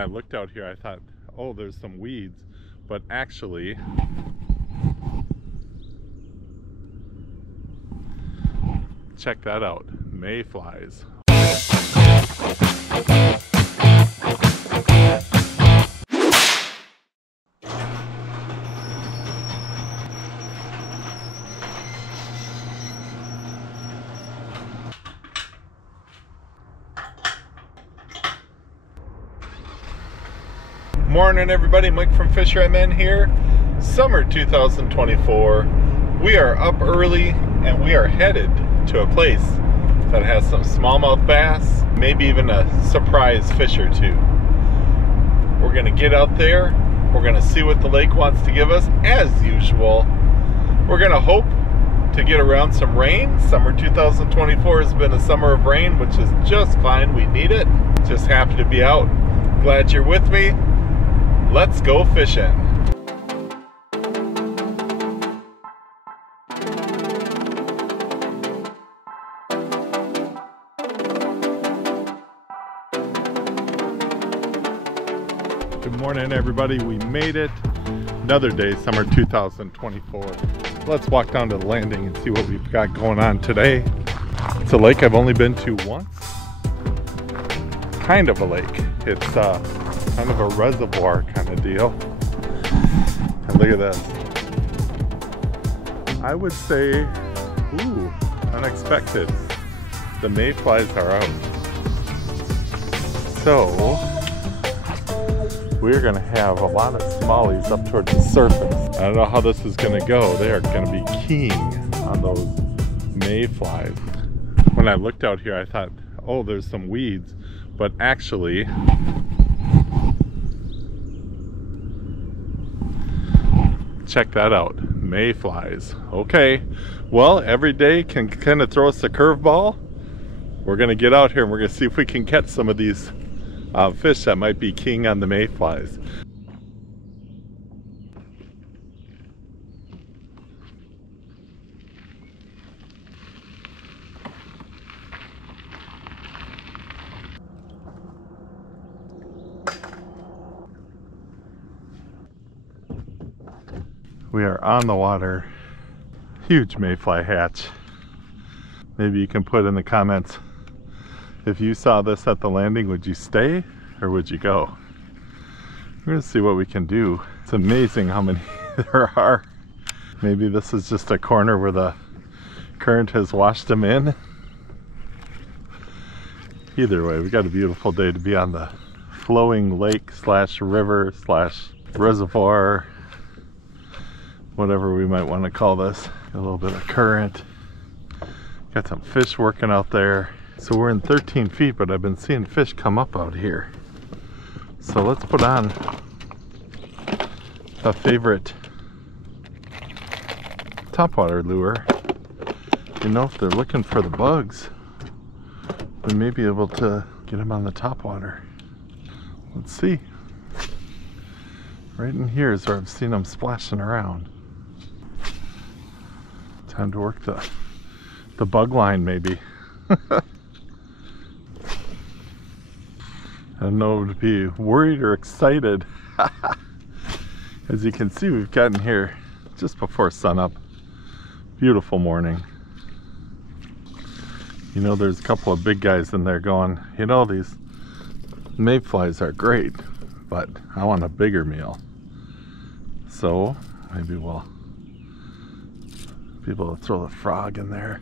I looked out here, I thought, oh, there's some weeds, but actually check that out, mayflies. Morning everybody, Mike from FisherMN here. Summer 2024. We are up early and we are headed to a place that has some smallmouth bass, maybe even a surprise fish or two. We're gonna get out there, we're gonna see what the lake wants to give us as usual. We're gonna hope to get around some rain. Summer 2024 has been a summer of rain, which is just fine, we need it. Just happy to be out. Glad you're with me. Let's go fishing. Good morning everybody, we made it. Another day, summer 2024. Let's walk down to the landing and see what we've got going on today. It's a lake I've only been to once. Kind of a lake. It's kind of a reservoir kind of deal. And look at this. I would say, ooh, unexpected. The mayflies are out. So, we're gonna have a lot of smallies up towards the surface. I don't know how this is gonna go. They are gonna be keying on those mayflies. When I looked out here, I thought, oh, there's some weeds, but actually, check that out, mayflies. Okay, well, every day can kind of throw us a curveball. We're gonna get out here and we're gonna see if we can catch some of these fish that might be keying on the mayflies. We are on the water. Huge mayfly hatch. Maybe you can put in the comments, if you saw this at the landing, would you stay or would you go? We're gonna see what we can do. It's amazing how many there are. Maybe this is just a corner where the current has washed them in. Either way, we got a beautiful day to be on the flowing lake slash river slash reservoir, whatever we might want to call this. A little bit of current. Got some fish working out there. So we're in 13 feet, but I've been seeing fish come up out here. So let's put on a favorite topwater lure. You know, if they're looking for the bugs, we may be able to get them on the topwater. Let's see. Right in here is where I've seen them splashing around. Time to work the bug line, maybe. I don't know to be worried or excited. As you can see, we've gotten here just before sunup. Beautiful morning. You know, there's a couple of big guys in there going, you know, these mayflies are great, but I want a bigger meal. So maybe we'll be able to throw the frog in there.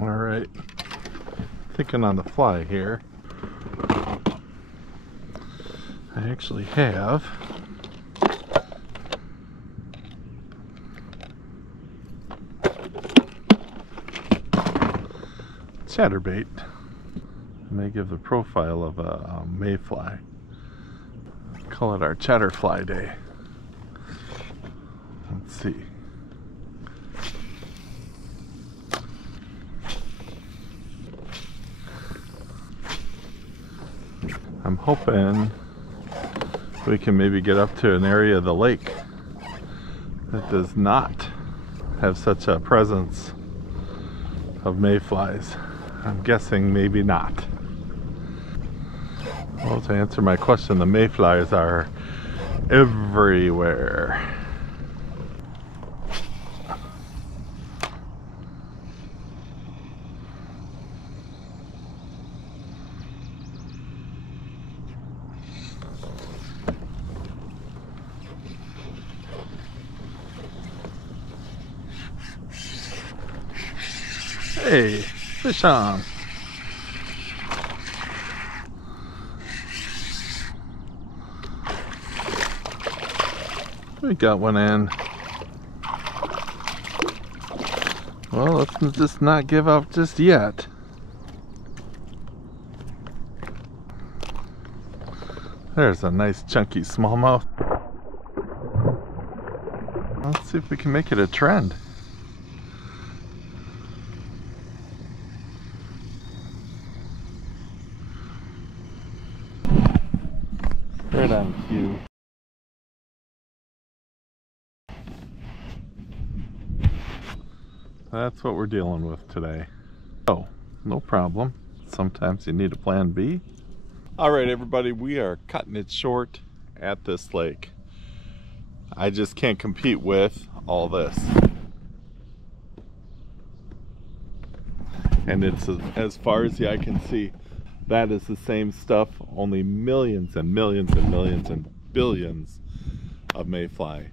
All right, thinking on the fly here. I actually have chatterbait. I may give the profile of a mayfly. Call it our chatterfly day. Let's see. I'm hoping we can maybe get up to an area of the lake that does not have such a presence of mayflies. I'm guessing maybe not. Well, to answer my question, the mayflies are everywhere. Hey, fish on. We got one in. Well, let's just not give up just yet. There's a nice chunky smallmouth. Let's see if we can make it a trend. Right on cue. That's what we're dealing with today. Oh, no problem. Sometimes you need a plan B. Alright everybody, we are cutting it short at this lake. I just can't compete with all this. And it's as far as the eye can see. That is the same stuff, only millions and millions and millions and billions of mayfly.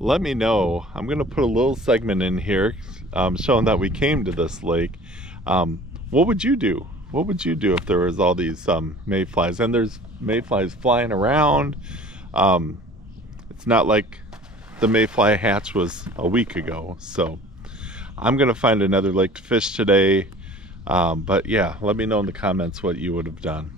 Let me know. I'm going to put a little segment in here showing that we came to this lake. What would you do? What would you do if there was all these mayflies? And there's mayflies flying around. It's not like the mayfly hatch was a week ago. So I'm going to find another lake to fish today. But yeah, let me know in the comments what you would have done.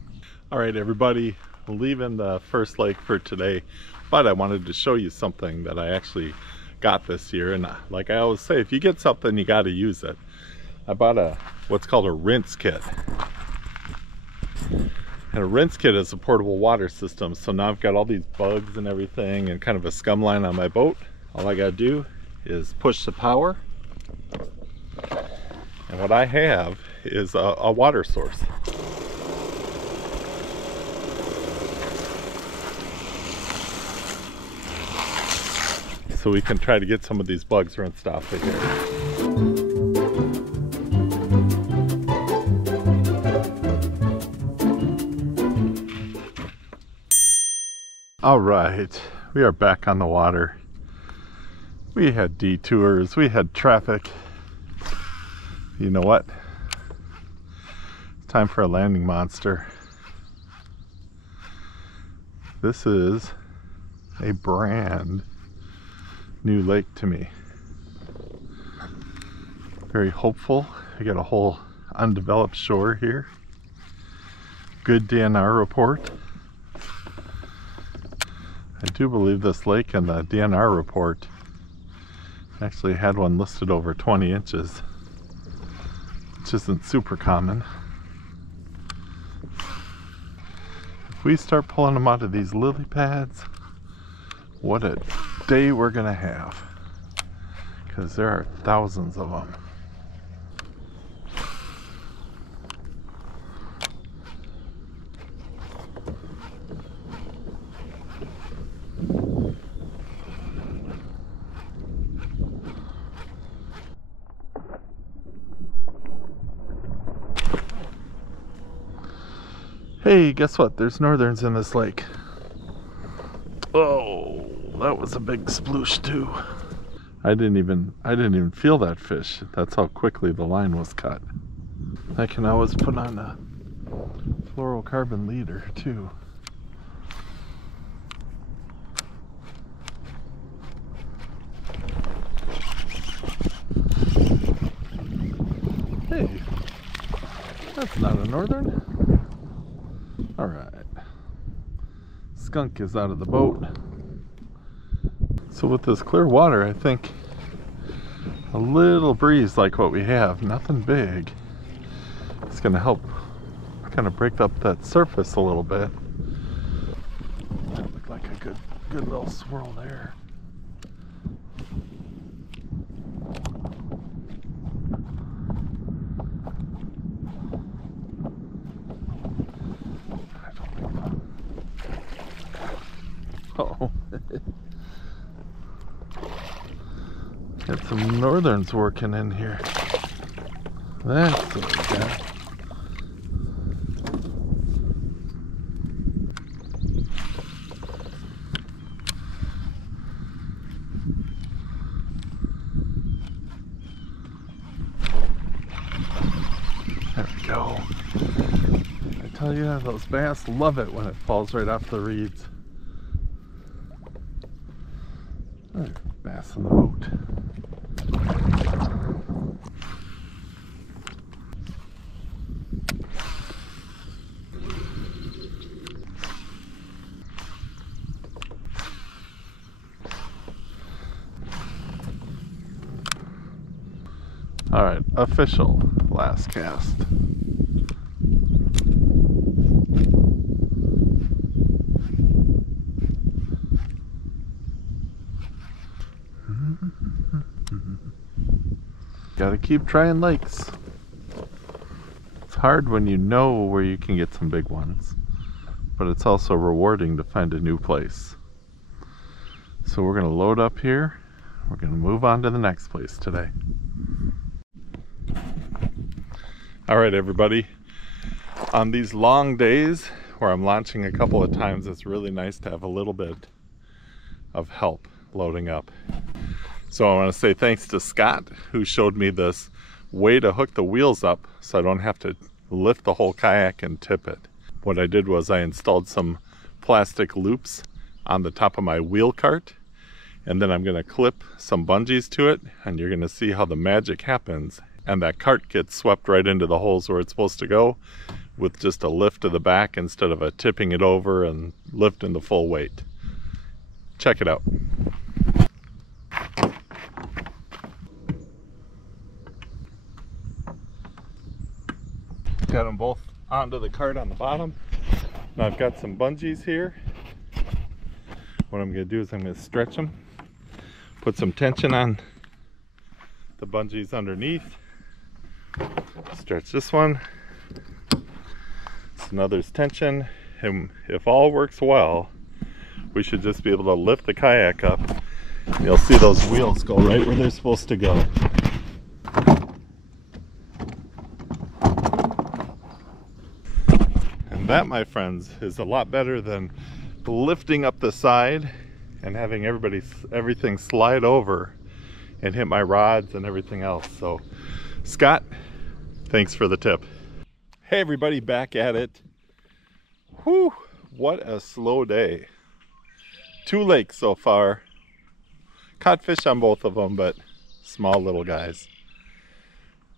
All right, everybody, leaving the first lake for today, but I wanted to show you something that I actually got this year. And like I always say, if you get something, you got to use it. I bought what's called a rinse kit. And a rinse kit is a portable water system. So now I've got all these bugs and everything and kind of a scum line on my boat. All I got to do is push the power. And what I have is a water source. So we can try to get some of these bugs rinsed off of here. All right, we are back on the water. We had detours, we had traffic. You know what? It's time for a landing monster. This is a brand new lake to me. Very hopeful. I got a whole undeveloped shore here. Good DNR report. I do believe this lake in the DNR report actually had one listed over 20 inches. Which isn't super common. If we start pulling them out of these lily pads, what a day we're gonna have. Because there are thousands of them. Hey, guess what? There's northerns in this lake. Oh, that was a big sploosh too. I didn't even feel that fish. That's how quickly the line was cut. I can always put on a fluorocarbon leader too. Hey, that's not a northern. All right, skunk is out of the boat. So with this clear water, I think a little breeze like what we have, nothing big, it's gonna help kind of break up that surface a little bit. That looked like a good little swirl there. Got some northerns working in here. That's what we got. There we go. I tell you, those bass love it when it falls right off the reeds. There's bass in the boat. All right, official last cast. Gotta keep trying lakes. It's hard when you know where you can get some big ones, but it's also rewarding to find a new place. So we're gonna load up here. We're gonna move on to the next place today. All right, everybody. On these long days where I'm launching a couple of times, it's really nice to have a little bit of help loading up. So I want to say thanks to Scott, who showed me this way to hook the wheels up so I don't have to lift the whole kayak and tip it. What I did was I installed some plastic loops on the top of my wheel cart, and then I'm going to clip some bungees to it, and you're going to see how the magic happens. And that cart gets swept right into the holes where it's supposed to go with just a lift to the back instead of a tipping it over and lifting the full weight. Check it out. Got them both onto the cart on the bottom. Now I've got some bungees here. What I'm going to do is I'm going to stretch them, put some tension on the bungees underneath. Stretch this one. So now there's tension, and if all works well, we should just be able to lift the kayak up. You'll see those wheels go right where they're supposed to go. And that, my friends, is a lot better than lifting up the side and having everything slide over and hit my rods and everything else. So Scott, thanks for the tip. Hey everybody, back at it. Whew, what a slow day. 2 lakes so far. Caught fish on both of them, but small little guys.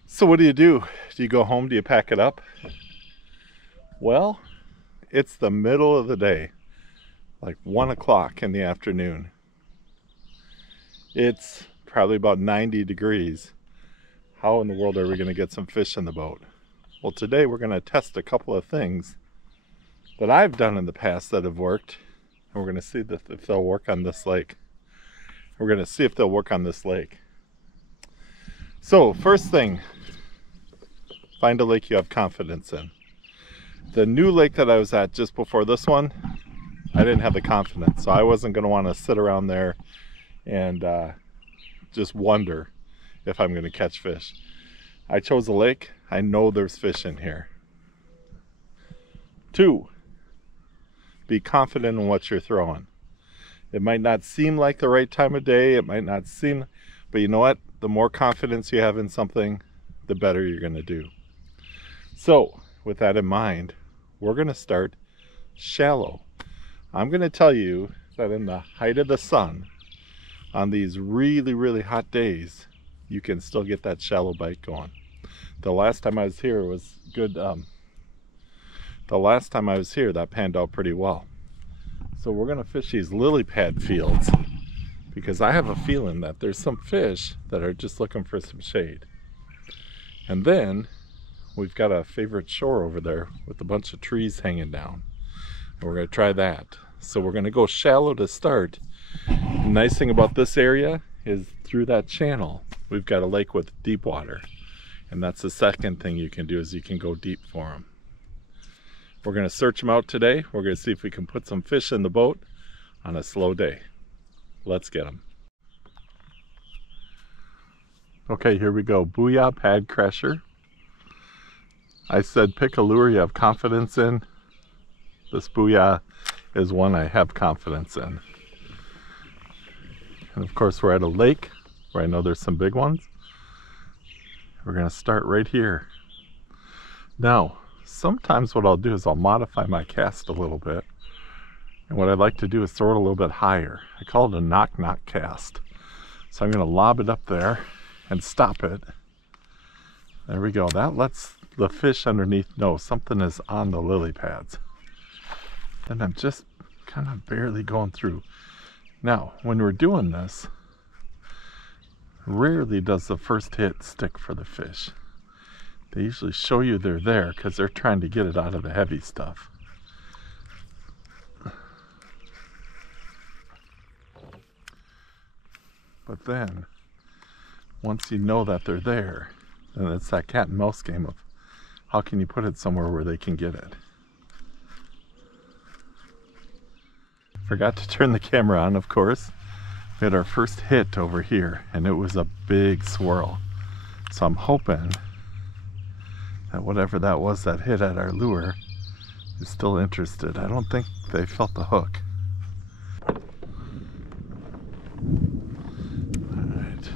So what do? Do you go home? Do you pack it up? Well, it's the middle of the day, like 1 o'clock in the afternoon. It's probably about 90 degrees. How in the world are we going to get some fish in the boat? Well, today we're going to test a couple of things that I've done in the past that have worked, and we're going to see if they'll work on this lake. We're going to see if they'll work on this lake. So, first thing, find a lake you have confidence in. The new lake that I was at just before this one, I didn't have the confidence, so I wasn't going to want to sit around there and just wonder if I'm going to catch fish. I chose a lake. I know there's fish in here. 2, be confident in what you're throwing. It might not seem like the right time of day. It might not seem, but you know what? The more confidence you have in something, the better you're going to do. So, with that in mind, we're going to start shallow. I'm going to tell you that in the height of the sun, on these really, really hot days, you can still get that shallow bite going. The last time I was here was good. The last time I was here, that panned out pretty well. So we're going to fish these lily pad fields because I have a feeling that there's some fish that are just looking for some shade. And then we've got a favorite shore over there with a bunch of trees hanging down. And we're going to try that. So we're going to go shallow to start. The nice thing about this area is through that channel, we've got a lake with deep water. And that's the second thing you can do, is you can go deep for them. We're going to search them out today. We're going to see if we can put some fish in the boat on a slow day. Let's get them. Okay, here we go. Booyah Pad Crasher. I said pick a lure you have confidence in. This Booyah is one I have confidence in. And of course we're at a lake where I know there's some big ones. We're gonna start right here. Now, sometimes what I'll do is I'll modify my cast a little bit. And what I'd like to do is throw it a little bit higher. I call it a knock-knock cast. So I'm gonna lob it up there and stop it. There we go. That lets the fish underneath know something is on the lily pads. And I'm just kind of barely going through. Now, when we're doing this, rarely does the first hit stick for the fish. They usually show you they're there because they're trying to get it out of the heavy stuff. But then, once you know that they're there, then it's that cat and mouse game of how can you put it somewhere where they can get it. Forgot to turn the camera on, of course. We had our first hit over here, and it was a big swirl. So I'm hoping that whatever that was that hit at our lure is still interested. I don't think they felt the hook. Alright.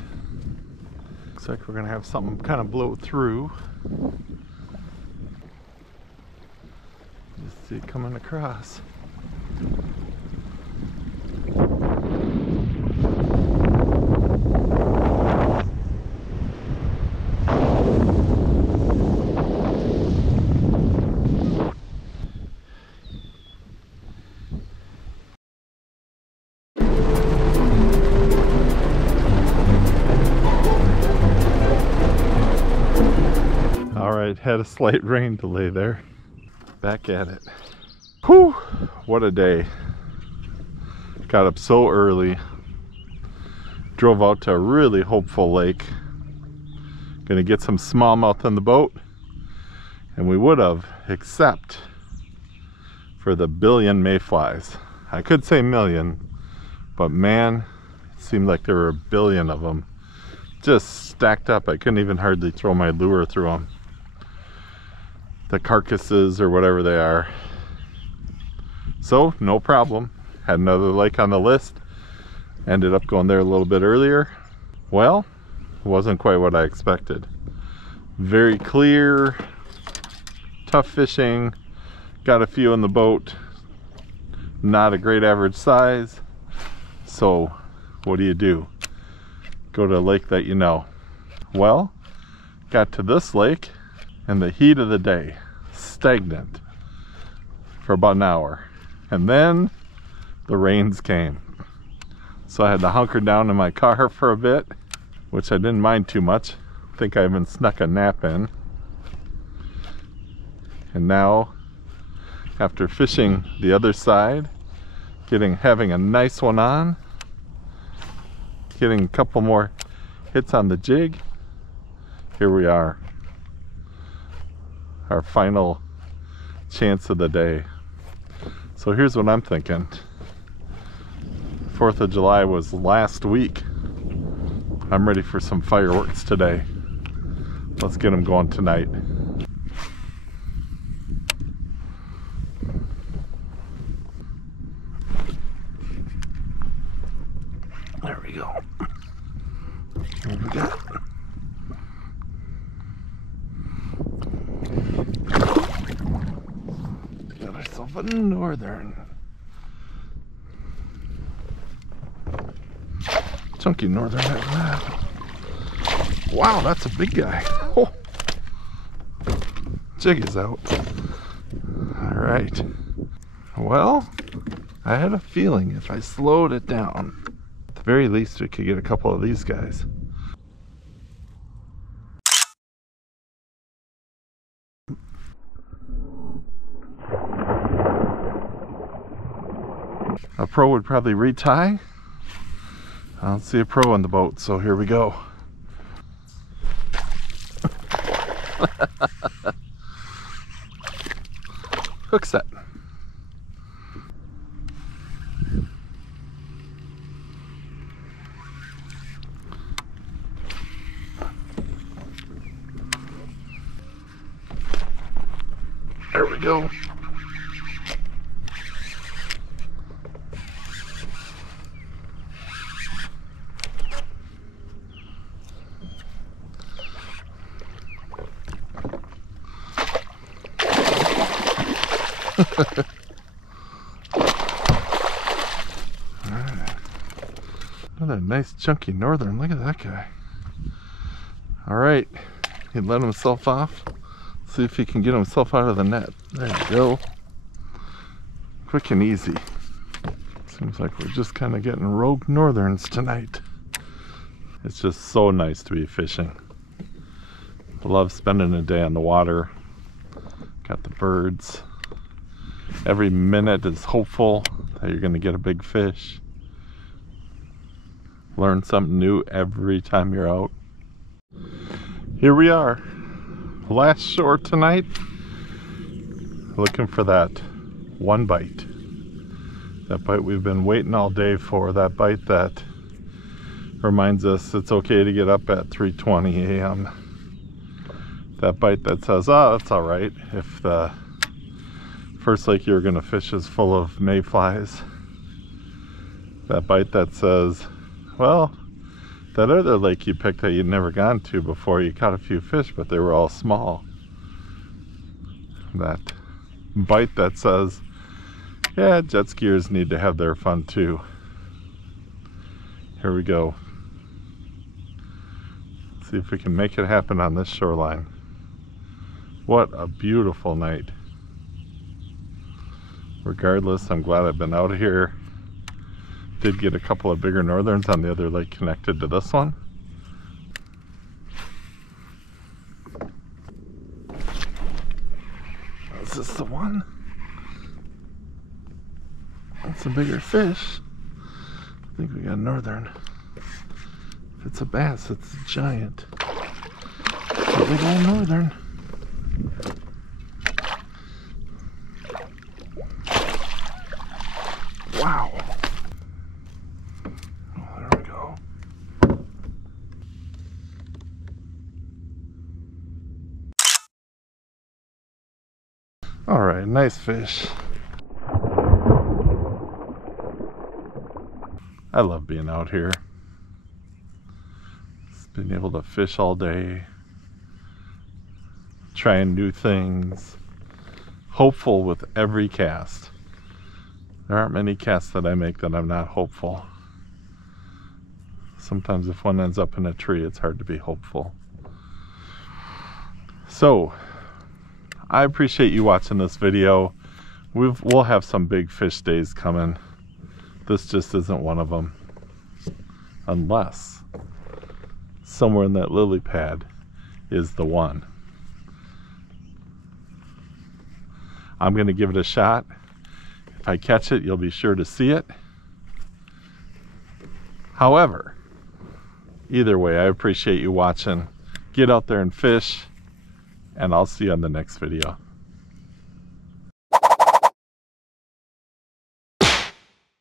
Looks like we're gonna have something kind of blow through. Just see it coming across. Alright, had a slight rain delay there. Back at it. Whew! What a day. Got up so early. Drove out to a really hopeful lake. Gonna get some smallmouth in the boat. And we would have, except for the billion mayflies. I could say million, but man, it seemed like there were a billion of them. Just stacked up. I couldn't even hardly throw my lure through them. The carcasses or whatever they are. So no problem. Had another lake on the list. Ended up going there a little bit earlier. Well, wasn't quite what I expected. Very clear, tough fishing. Got a few in the boat. Not a great average size. So what do? Go to a lake that you know. Well, got to this lake in the heat of the day, stagnant for about an hour, and then the rains came. So I had to hunker down in my car for a bit, which I didn't mind too much. I think I even snuck a nap in. And now, after fishing the other side, having a nice one on, getting a couple more hits on the jig, here we are. Our final chance of the day. So here's what I'm thinking. 4th of July was last week. I'm ready for some fireworks today. Let's get them going tonight. There we go. What we got? Got ourselves a northern. Chunky northern at that. Wow, that's a big guy. Oh. Jig is out. Alright. Well, I had a feeling if I slowed it down, at the very least we could get a couple of these guys. A pro would probably retie. I don't see a pro on the boat, so here we go. Hook set. There we go. Alright. Another nice chunky northern. Look at that guy. Alright. He let himself off. See if he can get himself out of the net. There you go. Quick and easy. Seems like we're just kind of getting rogue northerns tonight. It's just so nice to be fishing. I love spending a day on the water. Got the birds. Every minute is hopeful that you're going to get a big fish. Learn something new every time you're out. Here we are. Last shore tonight. Looking for that one bite. That bite we've been waiting all day for. That bite that reminds us it's okay to get up at 3:20 a.m. That bite that says, oh, that's all right if the first lake you're gonna fish is full of mayflies. That bite that says, well, that other lake you picked that you'd never gone to before, you caught a few fish, but they were all small. That bite that says, yeah, jet skiers need to have their fun too. Here we go. See if we can make it happen on this shoreline. What a beautiful night. Regardless, I'm glad I've been out here. Did get a couple of bigger northerns on the other lake connected to this one. Is this the one? That's a bigger fish. I think we got a northern. If it's a bass, it's a giant. But we got a northern. Wow. Oh, there we go. All right, nice fish. I love being out here. Just being able to fish all day, trying new things, hopeful with every cast. There aren't many casts that I make that I'm not hopeful. Sometimes if one ends up in a tree, it's hard to be hopeful. So, I appreciate you watching this video. We'll have some big fish days coming. This just isn't one of them. Unless somewhere in that lily pad is the one. I'm going to give it a shot. If I catch it, you'll be sure to see it. However, either way, I appreciate you watching. Get out there and fish, and I'll see you on the next video.